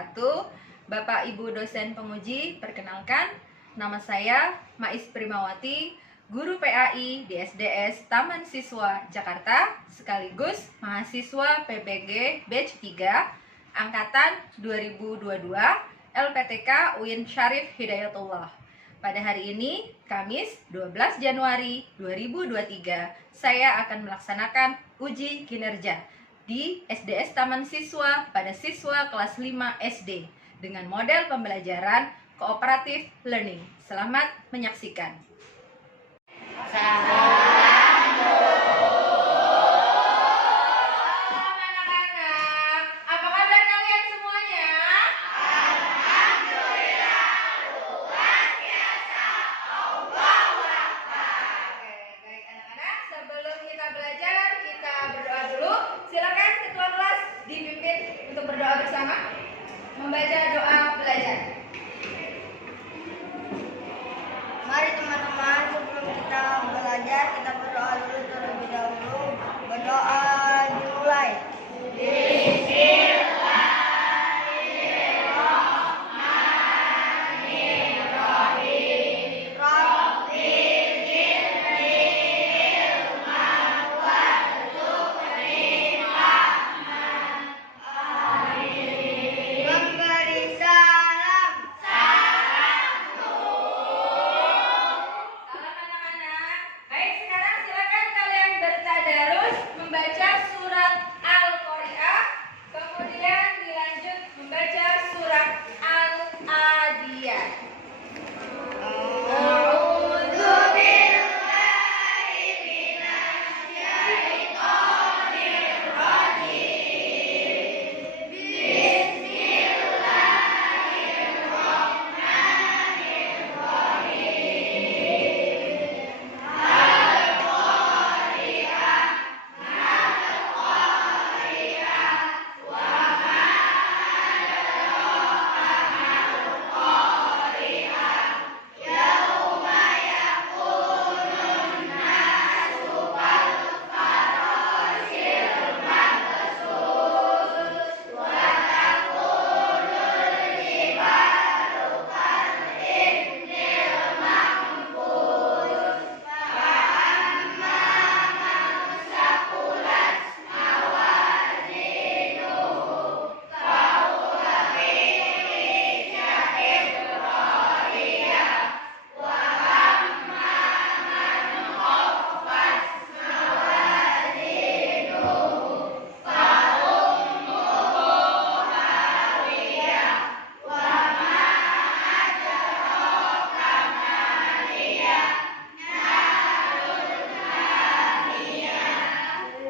wabarakatuh. Bapak Ibu dosen penguji, perkenalkan, nama saya Mais Primawati, guru PAI di SDS Taman Siswa Jakarta, sekaligus mahasiswa PPG Batch 3 angkatan 2022 LPTK UIN Syarif Hidayatullah. Pada hari ini, Kamis 12 Januari 2023, saya akan melaksanakan uji kinerja di SDS Taman Siswa pada siswa kelas 5 SD dengan model pembelajaran cooperative learning. Selamat menyaksikan. Salam anak-anak. Apa kabar kalian semuanya? Alhamdulillah, luar biasa. Allahu Akbar. Oke, baik anak-anak. Sebelum kita belajar, kita berdoa dulu. Silakan ketua kelas dipimpin untuk berdoa bersama. Membaca doa belajar. Mari teman-teman, sebelum kita belajar, kita berdoa dulu terlebih dahulu. Berdoa dimulai. Bismillahirrahmanirrahim. Rabbil jibril warzuqni rahman. Amin. Memberi salam. Salam anak-anak. Baik, sekarang silakan kalian bertadarus membaca surat Al-Qari'ah, kemudian dilanjut membaca surat Al-Adiyat. A'udzu billahi minasyaitonir rajim. Bismillahirrahmanirrahim. Yauma yakunun nasu kal farasil mabsus wa takunul jibalu kal ihnil manfus fa amma man saqulat mawazinuhu fa huwa fi 'ishatin radiyah wa amma man khaffat mawazinuhu fa ummuhu hawiyah wa ma adraka ma hiya narun hamiyah.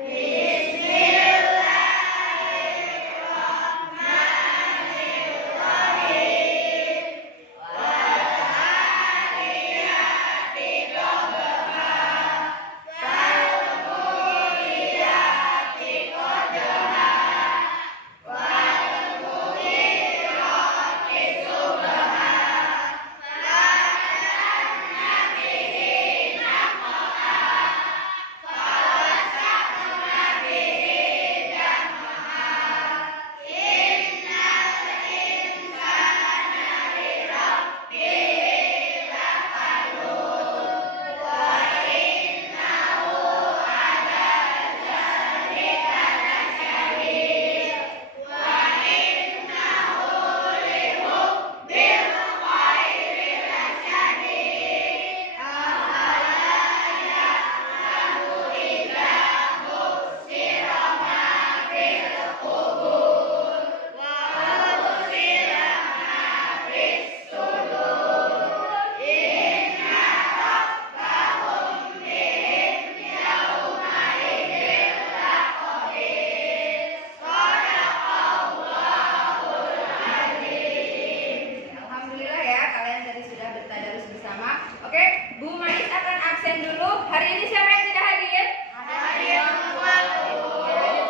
Bismillahirrahmanirrahim. Alhamdulillah ya, kalian tadi sudah bertadarus bersama. Oke, Bu Mais akan absen dulu. Hari ini siapa yang tidak hadir? Hadir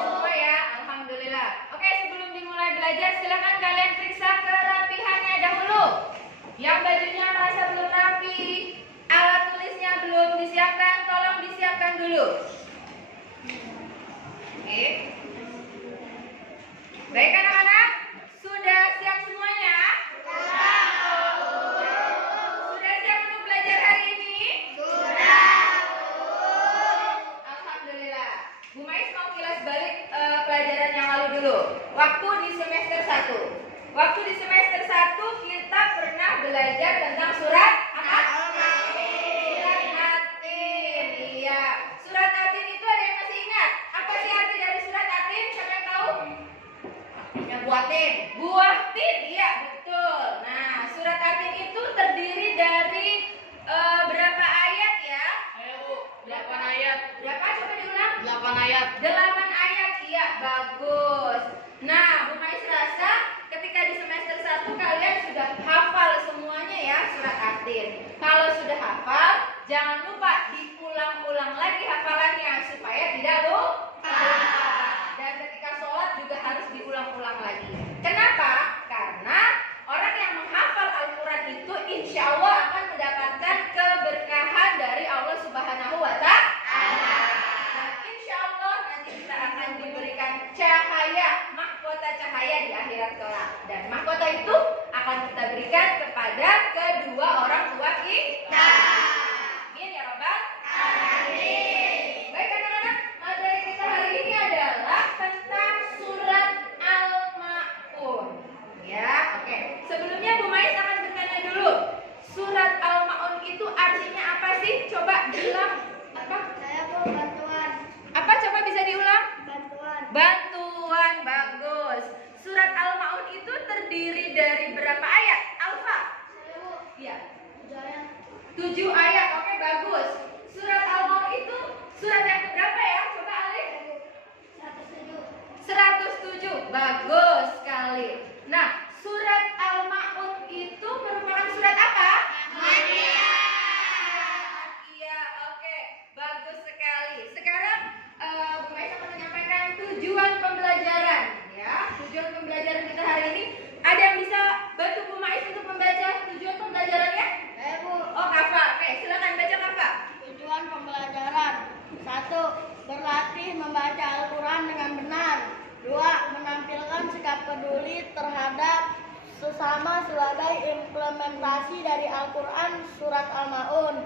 semua ya, alhamdulillah. Oke, sebelum dimulai belajar, silakan kalian periksa kerapihannya dahulu. Yang bajunya merasa belum rapi, alat tulisnya belum disiapkan, tolong disiapkan dulu. Oke. Baik anak-anak, sudah siap batin. Kalau sudah hafal, jangan lupa diulang-ulang lagi hafalannya supaya tidak lupa. Dan ketika sholat juga harus diulang-ulang lagi. Kenapa? Karena orang yang menghafal Al-Quran itu insya Allah akan mendapatkan keberkahan dari Allah Subhanahu wa Ta'ala. Dan insya Allah nanti kita akan diberikan cahaya, mahkota cahaya di akhirat kelak. Dan mahkota itu akan kita berikan kepada kedua orang tua kita. Amin ya Rabbal alamin. Baik anak-anak, materi kita hari ini adalah tentang surat Al-Ma'un. Ya, oke. Sebelumnya Bu Mais akan bertanya dulu. Surat Al-Ma'un itu artinya apa sih? Coba bilang apa? Saya mau bantuan. Apa coba bisa diulang? Bantuan. Bantuan, bagus. Surat Al-Ma'un itu terdiri dari berapa ayat? Alfa? Saya mau Iya. jalan. 7 ayat. Oke, bagus. Surat Al-Ma'un itu surat yang berapa ya? Coba Alif. 107. Bagus sekali. Nah, surat Al-Ma'un itu merupakan surat apa? Makkiyah. Iya, oke. Bagus sekali. Sekarang Bu Mais akan menyampaikan tujuan pembelajaran ya. Tujuan pembelajaran kita hari ini. Ada yang bisa bantu Bu Mais untuk membaca tujuan pembelajarannya? Saya Bu. Oh, Kafa. Oke, silakan baca Kafa. Tujuan pembelajaran 1. Berlatih membaca Al-Quran dengan benar. 2. Menampilkan sikap peduli terhadap sesama sebagai implementasi dari Al-Quran surat Al-Ma'un.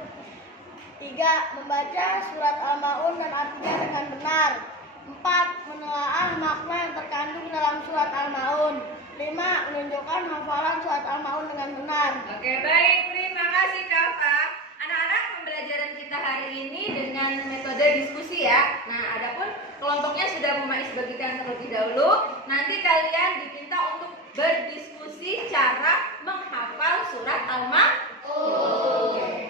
3. Membaca surat Al-Ma'un dan artinya dengan benar. 4. Menelaah makna yang terkandung dalam surat Al-Ma'un. 5. Menunjukkan hafalan surat Al-Ma'un dengan benar. Oke, baik. Terima kasih Kafa. Anak-anak, pembelajaran kita hari ini dengan metode diskusi ya. Nah, adapun kelompoknya sudah Bu Mais bagikan terlebih dahulu. Nanti kalian diminta untuk berdiskusi cara menghafal surat Al-Ma'un.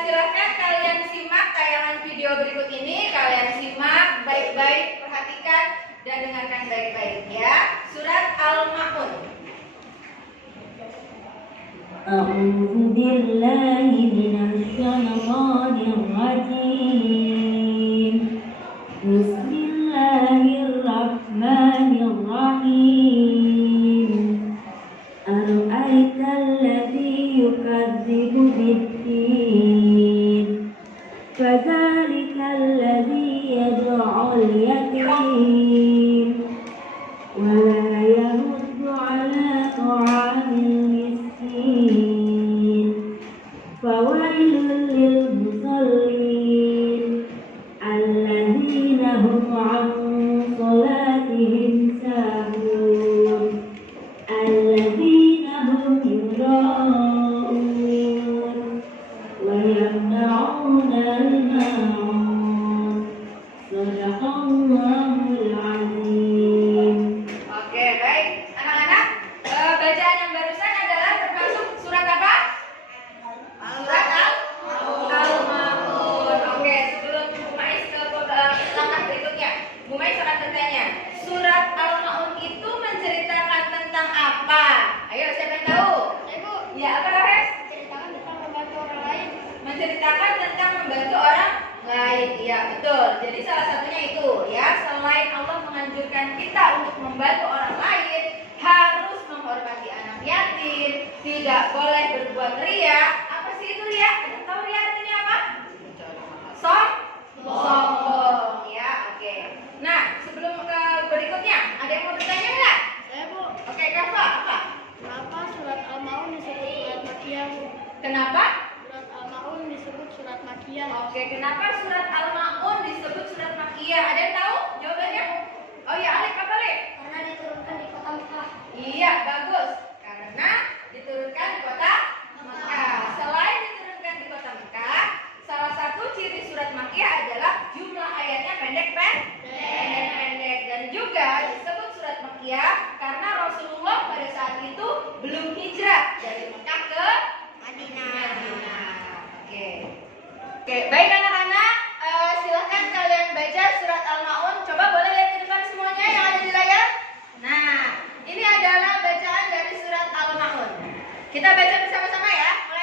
Silahkan kalian simak tayangan video berikut ini. Kalian simak baik-baik, perhatikan dan dengarkan baik-baik ya. Surat Al-Ma'un. أعوذ بالله من الشيطان الرجيم بسم الله الرحمن الرحيم أرأيت الذي يكذب بالدين فذلك الذي يدعو اليتيم ولا يرد على طعام المسكين فويل للمصلين الذين هم عن صلاتهم ساهون الذين هم يراءون ويمنعون الماعون صدق الله العظيم. Oke, baik. Anak-anak, bacaan yang barusan adalah termasuk surat apa? Surat Al-Ma'un. Oke, sebelum Bu Mais ke langkah berikutnya, Bu Mais akan bertanya, surat Al-Ma'un itu menceritakan tentang apa? Ayo, siapa yang tahu? Saya Bu. Ya, apa Rahes? Ceritakan tentang membantu orang lain. Menceritakan tentang membantu orang lain. Iya, betul. Jadi salah satunya itu ya, selain Allah menganjurkan kita untuk membantu orang lain, harus menghormati anak yatim, tidak boleh berbuat ria. Apa sih itu ria? Ada yang tahu ria artinya apa? Sombong ya, oke. Nah, sebelum ke berikutnya, ada yang mau bertanya nggak? Saya Bu. Oke, Kafa, apa? Kenapa surat Al-Ma'un disebut surat Makkiyah Bu? Kenapa? Surat Al-Ma'un disebut surat Makkiyah. Oke, kenapa surat Al-Ma'un disebut surat Makkiyah? Ada yang tahu jawabannya? Oh ya, Alif, apa Alif? Karena diturunkan di kota Mekah. Iya, bagus. Karena diturunkan di kota Mekah. Selain diturunkan di kota Mekah, salah satu ciri surat Makkiyah adalah jumlah ayatnya pendek-pendek. Dan juga disebut surat Makkiyah karena Rasulullah pada saat itu belum hijrah dari Mekah ke Madinah. Oke. Oke, baik anak-anak, silahkan kalian baca surat Al-Ma'un. Coba boleh lihat ke depan semuanya yang ada di layar. Nah, ini adalah bacaan dari surat Al-Ma'un. Kita baca bersama-sama ya. Mulai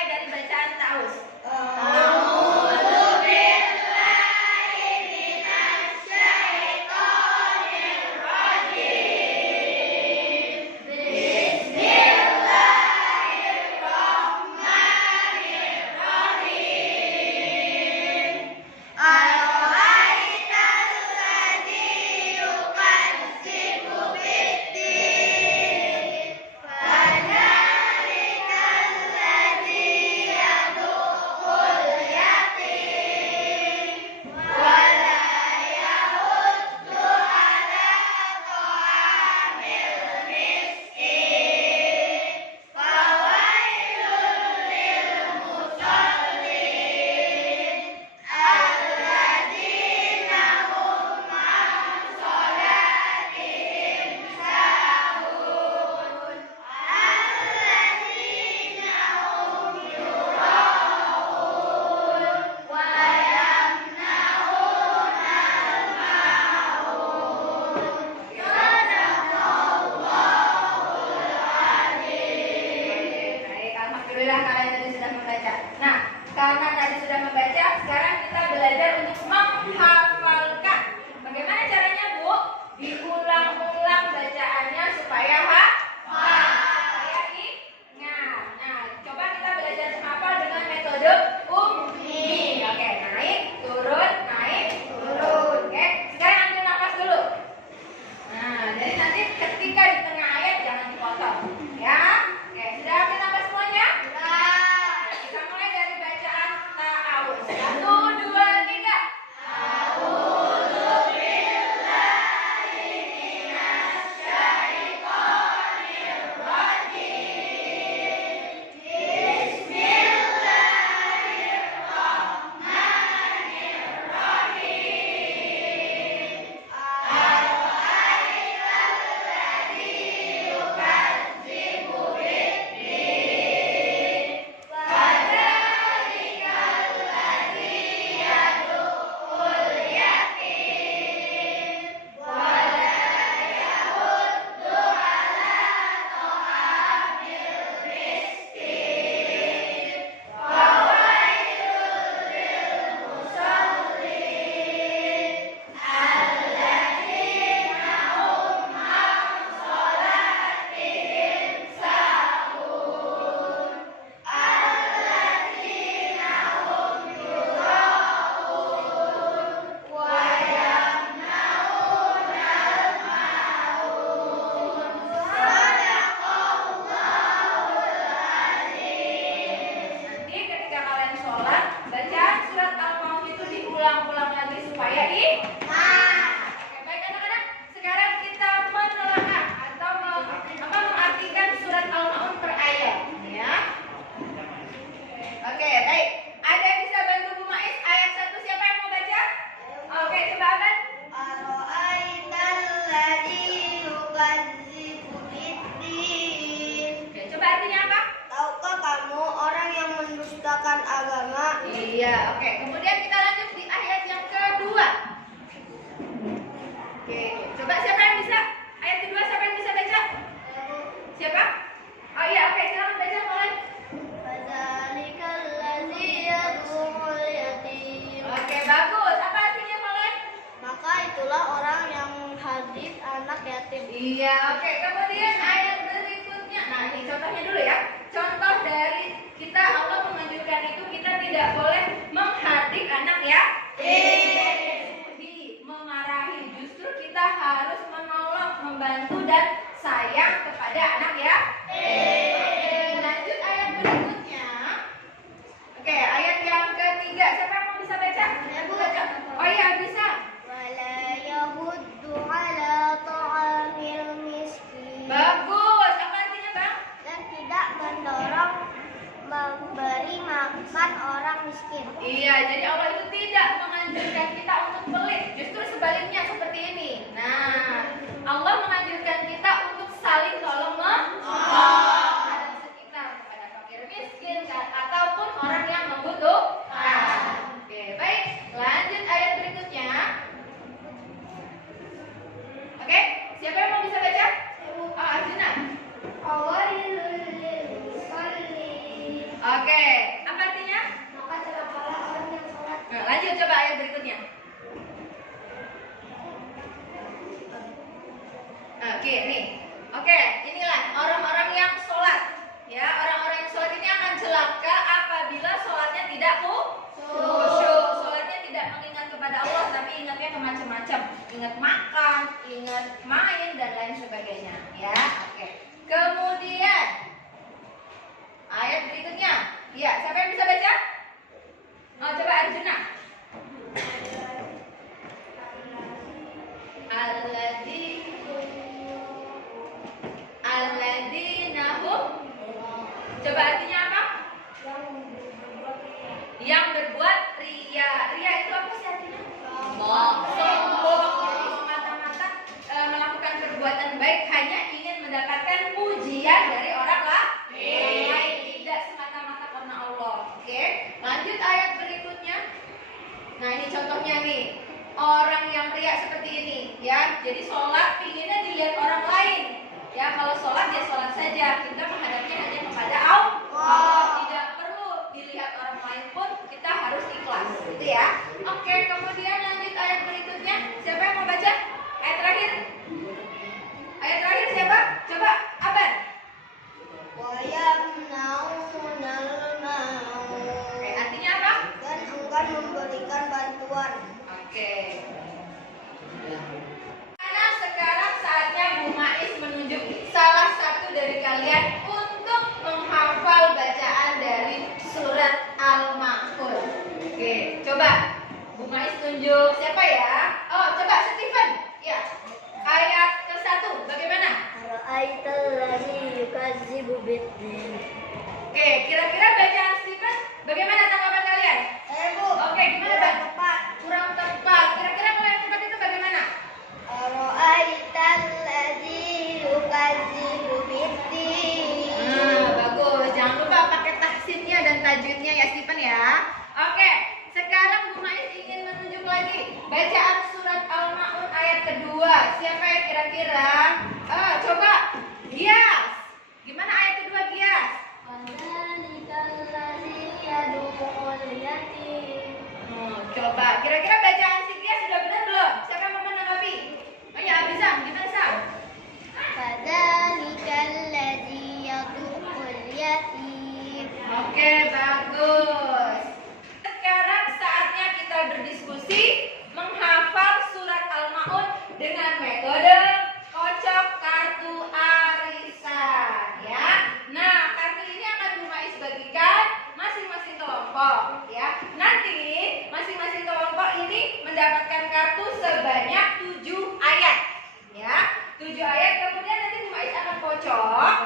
belajar untuk menghafalkan. Bagaimana caranya, Bu? Diulang-ulang bacaannya supaya hafal, supaya ingat. Nah, coba kita belajar menghafal dengan metode Umi. Oke, naik, turun, naik, turun. Oke, sekarang ambil nafas dulu. Nah, jadi nanti ketika di tengah ayat jangan dipotong, ya. Oke, sudah ambil nafas semuanya? Kita mulai dari bacaan ta'awuz. 1, 2, 3. Nanti ketika kalian sholat, bacaan surat Al-Maun itu diulang-ulang lagi supaya Oke, baik anak-anak. Sekarang kita menelaah atau mengartikan surat Al-Maun per ayat, ya. Oke, baik. Ada yang bisa bantu Bu Mais? Ayat 1 siapa yang mau baca? Oke, coba Aban. Oke, coba artinya apa? Tahukah kamu orang yang mendustakan agama? Iya, oke. Kemudian kita lanjut di ayat yang kedua. Oke, coba siapa yang bisa? Ayat kedua siapa yang bisa baca? Siapa? Oh iya, oke. Silakan baca mulai. Fadzalikal ladzi yad'ul yatim. Oke, bagus. Apa artinya mulai? Maka itulah orang yang menghadir anak yatim. Iya, oke. Kemudian ayat berikutnya. Nah, ini contohnya dulu ya. Contoh dari kita Allah menganjurkan itu kita tidak boleh menghardik anak yukadzibu biddin. Oke, kira-kira bacaan Stephen bagaimana tanggapan kalian? Bu. Oke, gimana Bang? Tepat. Kurang tepat. Kira-kira kalau yang tepat itu bagaimana? Ara'aital ladzi yukadzibu biddin. Bagus. Jangan lupa pakai tahsinnya dan tajwidnya ya Stephen ya. Oke, sekarang Bu Mais ingin menunjuk lagi bacaan surat Al-Ma'un ayat kedua. Siapa yang kira-kira? Coba Gias. Gimana ayat kedua Gias? Wadzalikal ladzi yad'ul yatim. Coba kira-kira bacaan si Gias sudah benar belum? Siapa yang mau menanggapi? Oh ya, Abizam, gimana Sam? Wadzalikal ladzi yad'ul yatim. Oke, bagus. Sekarang saatnya kita berdiskusi menghafal surat Al-Ma'un dengan metode kocok kartu arisan ya. Nah, kartu ini akan Bu Mais bagikan masing-masing kelompok ya. Nanti masing-masing kelompok ini mendapatkan kartu sebanyak 7 ayat ya. 7 ayat, kemudian nanti Bu Mais akan kocok.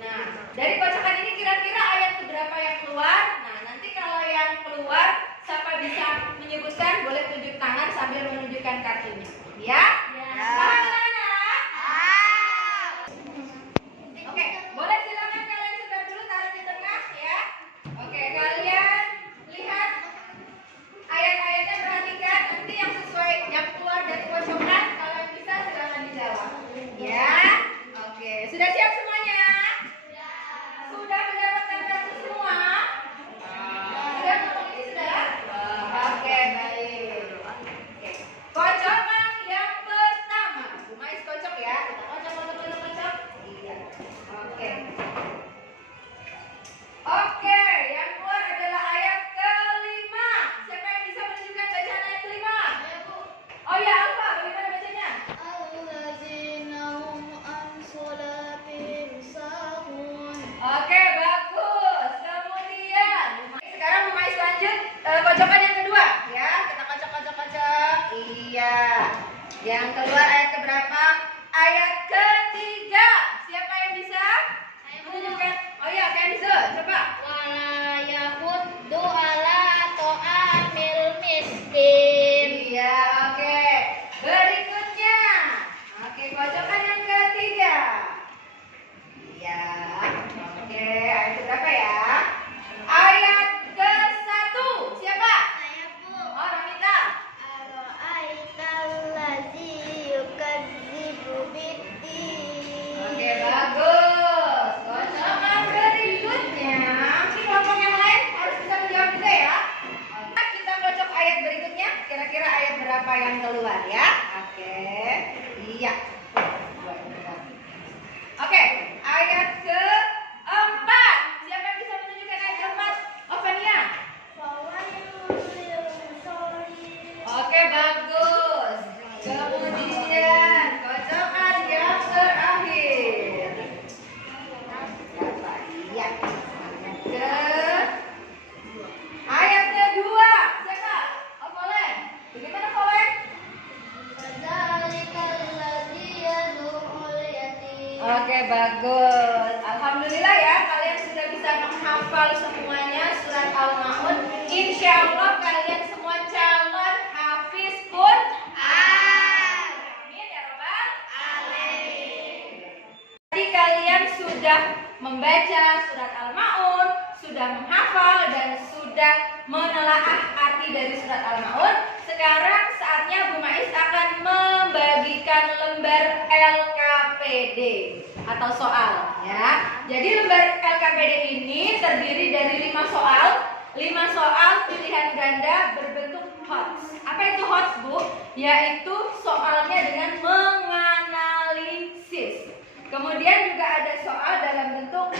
Nah, dari kocokan ini kira-kira ayat berapa yang keluar? Nah, nanti kalau yang keluar, siapa bisa menyebutkan, boleh tunjuk tangan sambil menunjukkan kartunya. Ya? Paham anak-anak? Oke, boleh silakan kalian sebar dulu, taruh di tengah ya. Oke, kalian lihat ayat-ayatnya, perhatikan. Nanti yang sesuai, yang keluar dari kocokan, kalau yang bisa silakan dijawab. Ya? Oke, sudah siap semuanya? Sudah mendapatkan kartu semua? Sudah ngomong ini sudah? Oke, baik. Oke. Kocokan yang pertama. Bu Mais kocok ya. Kita kocok. Iya. Oke. Oke, yang keluar adalah ayat kelima. Siapa yang bisa menunjukkan bacaan ayat kelima? Oh ya, Alfa, bagaimana bacanya? Alladzina hum an sholatihim sahun. Oke, bagus. Kemudian, sekarang Bu Mais lanjut kocokan yang kedua, ya. Kita kocok. Iya. Yang keluar ayat keberapa? Ayat ketiga. Siapa yang bisa menunjukkan? Oh iya, Kenzo, coba. Wala yahuddu ala ta'amil miskin. Iya, oke. Berikutnya. Oke, kocokan yang ketiga. Iya. Oke, ayat berapa ya? Ayat ke-1. Siapa? Saya Bu. Oh, Ramita. Ara'aital ladzi yukadzibu biddin. Oke, bagus. Kocokan berikutnya. Mungkin kelompok yang lain harus bisa menjawab juga ya. Oke, kita kocok ayat berikutnya. Kira-kira ayat berapa yang keluar ya? Oke. Iya. Oke, ayat keempat. Siapa yang bisa menunjukkan ayat keempat? Ovania. Fawailul lil musallin. Oke, bagus. Kemudian kocokan yang terakhir. Iya. Ke ayat kedua. Siapa? Oh, Polen. Bagaimana Polen? Wadzalikal ladzi yad'ul yatim. Oke, bagus. Alhamdulillah ya, kalian sudah bisa menghafal semuanya surat Al-Ma'un. Insya Allah kalian semua calon hafiz Quran. Amin ya Rabbal alamin. Tadi kalian sudah membaca surat Al-Ma'un, sudah menghafal dan sudah menelaah arti dari surat Al-Ma'un. Sekarang saatnya Bu Mais akan membagikan lembar LKPD atau soal ya. Jadi lembar LKPD ini terdiri dari 5 soal. 5 soal pilihan ganda berbentuk HOTS. Apa itu HOTS, Bu? Yaitu soalnya dengan menganalisis. Kemudian juga ada soal dalam bentuk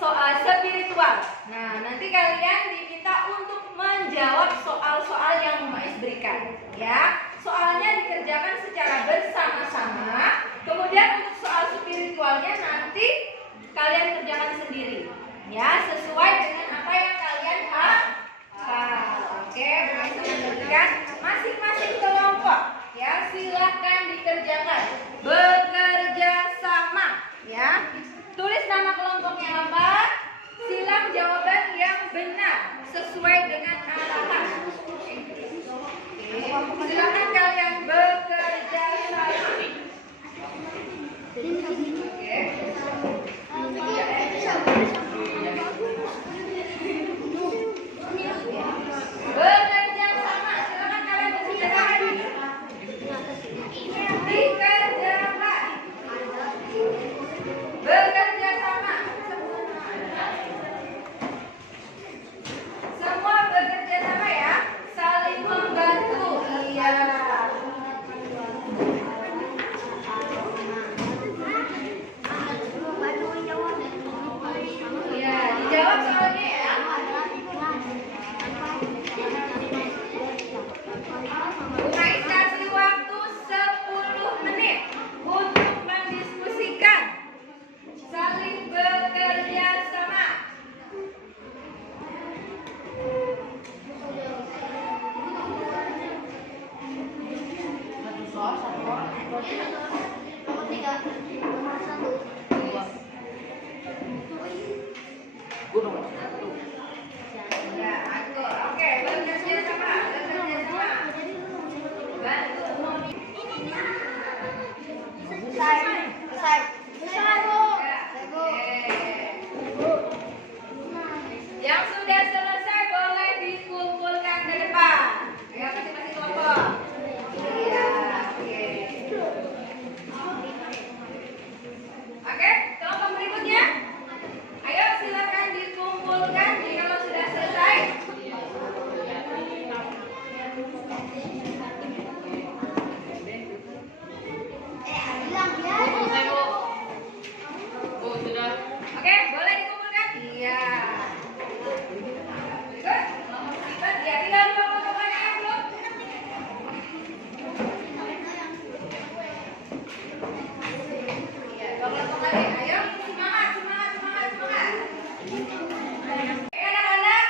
soal spiritual. Nah, nanti kalian diminta untuk menjawab soal-soal yang Bu Mais berikan, ya. Soalnya dikerjakan secara bersama-sama. Kemudian untuk soal spiritualnya nanti kalian kerjakan sendiri, ya, sesuai dengan apa yang kalian hafal. Oke, Bu Mais akan berikan masing-masing kelompok, ya. Silakan dikerjakan bekerja sama, ya. Tulis nama kelompoknya sesuai dengan arahan. Oke, silakan kalian bekerja sama. Bekerja sama, silakan kalian bekerja sama. Dikerjakan. Bekerja sama. Semua bekerja sama ya, saling membantu. Iya. Iya, dijawab soalnya ya. Guys, kasih waktu 10 menit untuk mendiskusikan. Saling bekerja sama. Ya, aku. Oke, bekerja sama. Bekerja sama. Bantu. Selesai. Yang sudah selesai boleh dikumpulkan ke depan. Ya, masing-masing kelompok. Iya, oke. Oke, kelompok berikutnya. Ayo silakan dikumpulkan jika sudah selesai. Oke, boleh dikumpulkan? Iya. Good. Nomor 4 ya, tinggal kelompok mana yang belum? Iya, kelompok lagi. Ayo, semangat, semangat, semangat, semangat. Oke, anak-anak,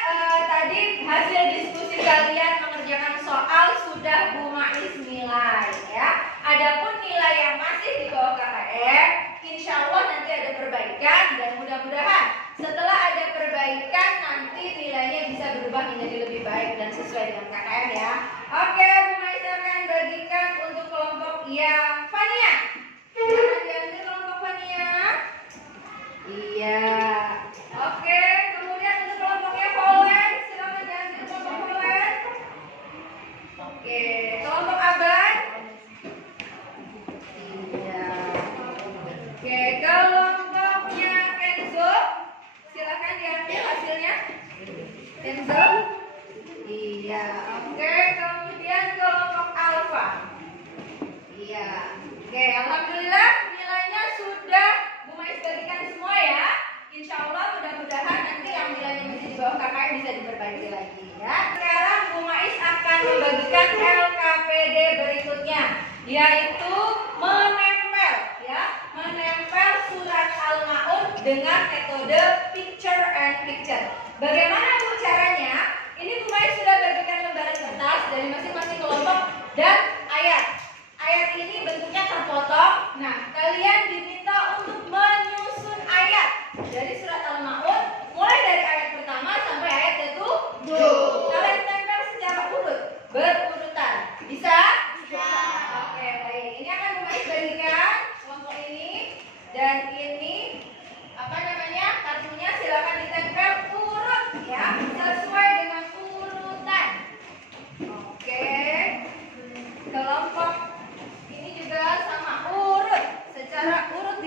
tadi hasil diskusi kalian mengerjakan soal sudah Bu Mais nilai ya. Adapun nilai yang masih di bawah KKM, insya Allah nanti ada perbaikan dan mudah-mudahan setelah ada perbaikan nanti nilainya bisa berubah menjadi lebih baik dan sesuai dengan KKM ya. Oke, Bu Mais akan bagikan untuk kelompok yang Fania. Silakan diambil kelompok Fania. Iya. Oke, kemudian untuk kelompoknya Volen, silakan diambil kelompok Volen. Oke, kelompok Aban. Iya. Oke, kelompoknya Kenzo, silakan diambil hasilnya. Kenzo. Iya. Oke, kemudian kelompok Alfa. Iya. Oke, alhamdulillah nilainya sudah Bu Mais bagikan semua ya. Insya Allah mudah-mudahan nanti yang nilainya masih di bawah KKM bisa diperbaiki lagi ya. Sekarang Bu Mais akan membagikan LKPD berikutnya, yaitu menempel ya, menempel surat Al-Maun dengan metode picture and picture. Bagaimana Bu caranya? Ini Bu Mais sudah bagikan lembaran kertas dari masing-masing kelompok dan ayat. Ayat ini bentuknya terpotong. Nah, kalian diminta untuk menyusun ayat dari surat Al-Maun mulai dari ayat pertama sampai ayat ke-7. Kalian tempel secara urut, berurutan. Bisa? Bisa. Oke, baik. Ini akan Bu Mais bagikan kelompok ini dan ini apa namanya? Kartunya silakan ditempel urut ya, sesuai dengan urutan. Oke. Kelompok ini juga sama urut, secara urut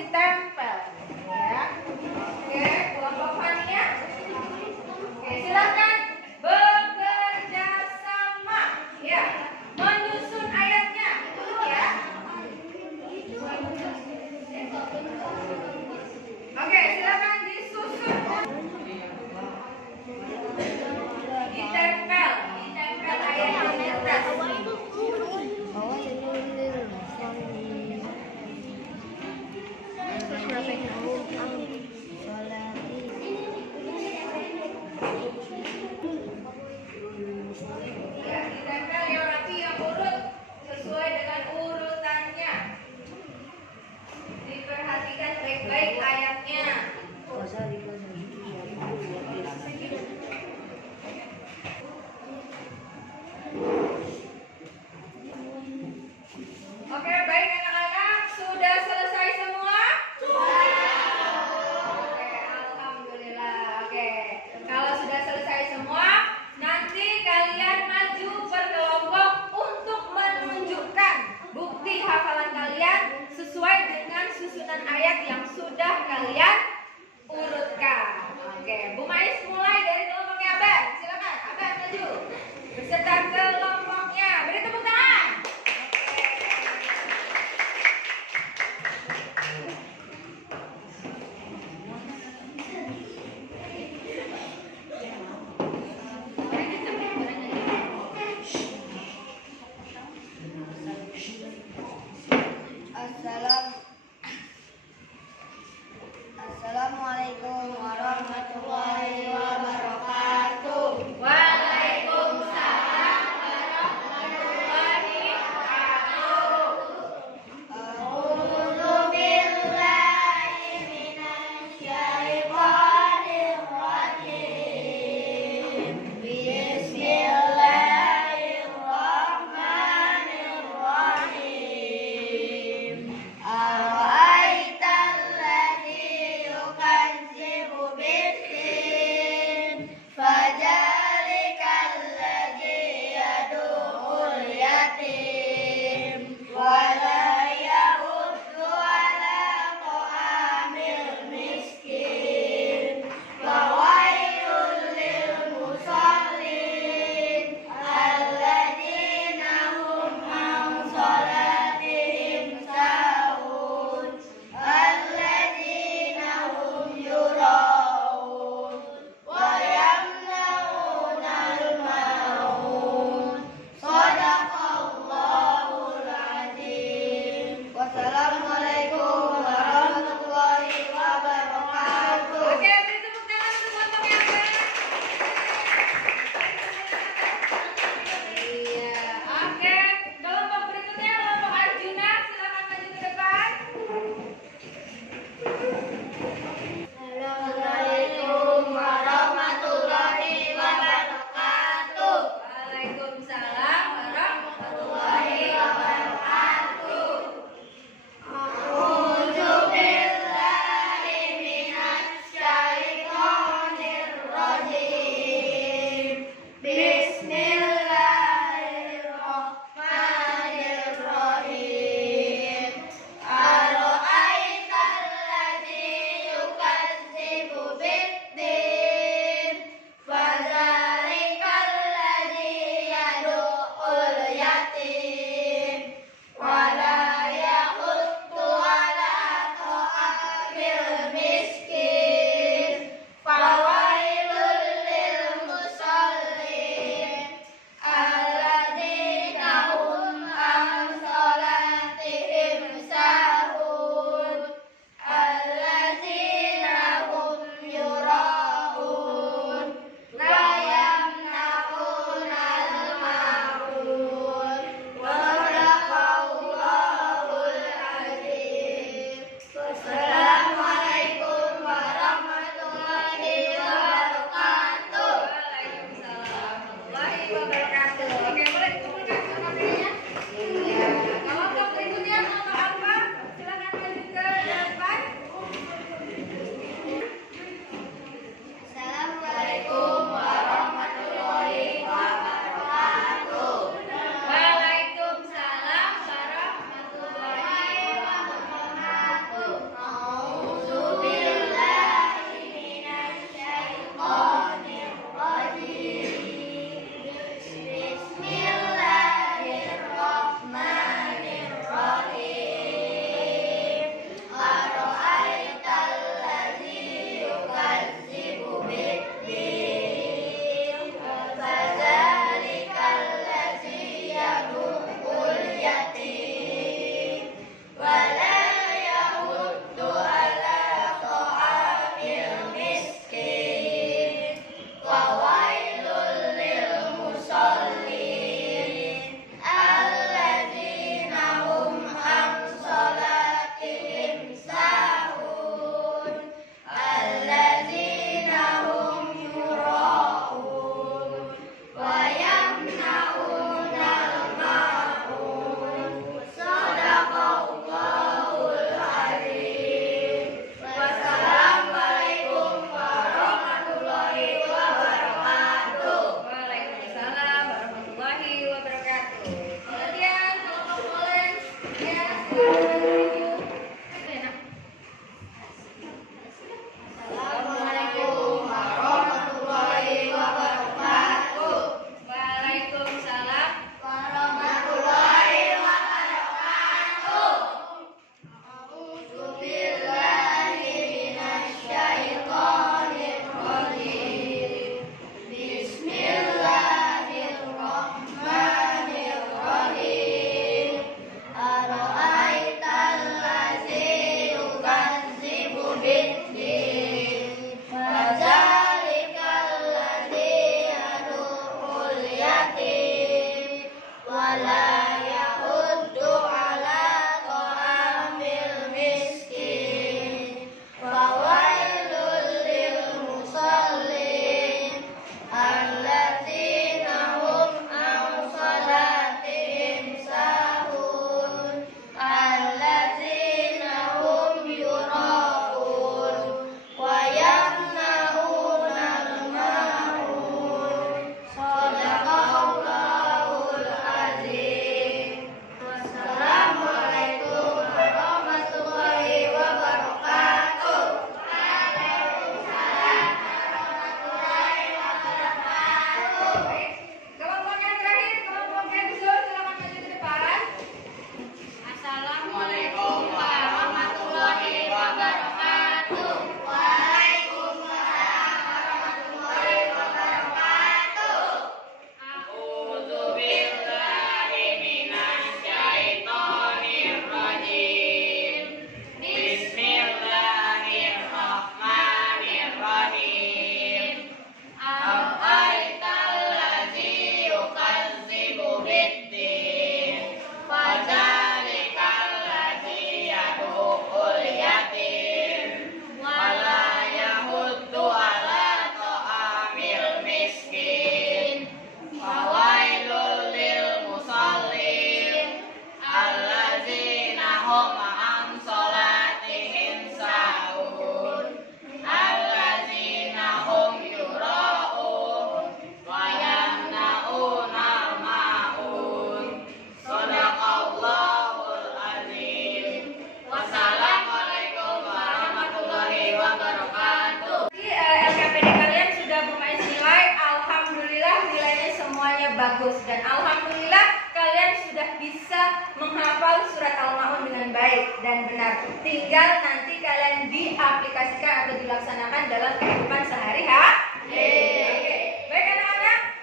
tinggal nanti kalian diaplikasikan atau dilaksanakan dalam kehidupan sehari-hari. Oke, baik anak-anak,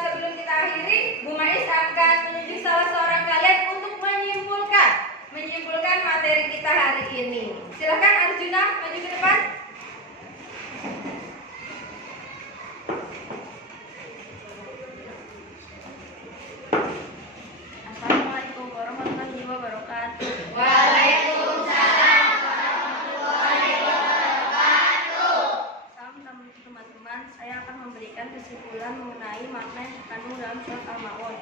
sebelum kita akhiri, Bu Mais akan menunjuk salah seorang kalian untuk menyimpulkan materi kita hari ini. Silakan Arjuna maju ke depan. Assalamualaikum warahmatullahi wabarakatuh. Waalaikumsalam. Salam teman-teman, saya akan memberikan kesimpulan mengenai makna yang terkandung dalam surat Al-Maun.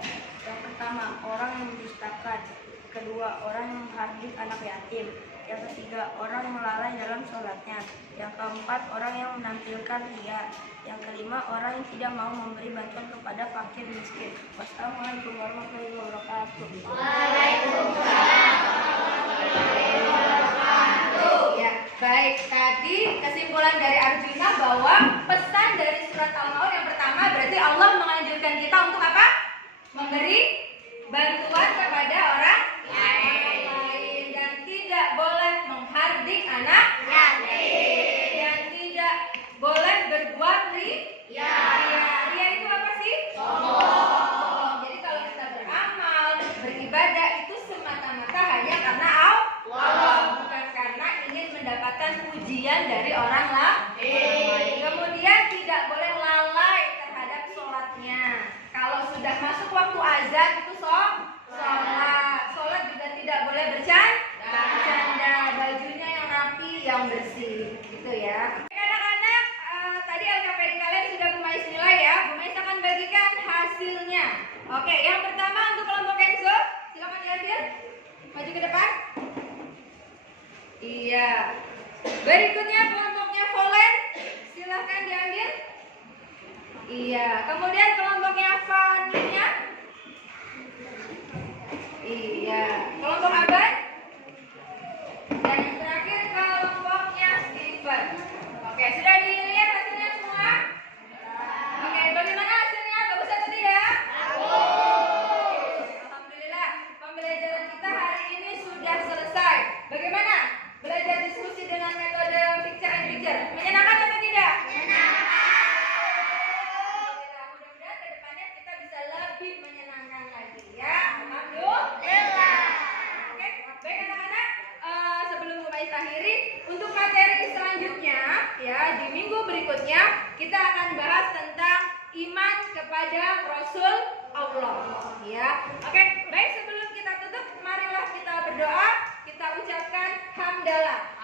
Yang pertama, orang yang mendustakan. Kedua, orang yang menghardik anak yatim. Yang ketiga, orang yang lalai dalam sholatnya. Yang keempat, orang yang menampilkan riya. Yang kelima, orang yang tidak mau memberi bantuan kepada fakir miskin. Wassalamualaikum warahmatullahi wabarakatuh. Ya, baik. Tadi kesimpulan dari Arjuna bahwa pesan dari surat Al-Maun yang pertama berarti Allah menganjurkan kita untuk apa? Memberi bantuan kepada orang lain dan tidak boleh menghardik anak yatim dan tidak boleh berbuat ria. Ria itu apa sih? Sombong. Jadi kalau kita beramal, beribadah itu semata-mata hanya karena Allah, bukan karena ingin mendapatkan pujian dari orang lain. Kemudian tidak boleh lalai terhadap sholatnya. Kalau sudah masuk waktu azan itu sholat juga tidak boleh bercanda, bajunya yang rapi, yang bersih, gitu ya. Anak-anak, tadi LKPD kalian sudah Bu Mais nilai ya. Bu Mais akan bagikan hasilnya. Oke, yang pertama untuk kelompok Kenzo, silakan diambil, maju ke depan. Iya. Berikutnya kelompoknya Volen, silakan diambil. Iya. Kemudian kelompoknya Vania. Iya. Kelompok Aban. Dan yang terakhir kelompoknya Steven. Oke, sudah dilihat hasilnya semua? Oke, bagaimana hasilnya? Bagus atau tidak? Alhamdulillah, pembelajaran kita hari ini sudah selesai. Bagaimana? Belajar diskusi dengan metode picture and picture. Menyenangkan atau tidak? Mudah-mudahan ke depannya kita bisa lebih menyenangkan lagi ya. Alhamdulillah. Oke, baik anak-anak. Sebelum Bu Mais akhiri, untuk materi selanjutnya ya di minggu berikutnya kita akan bahas tentang iman kepada Rasul Allah ya. Oke, baik sebelum kita tutup, marilah kita berdoa, kita ucapkan hamdalah.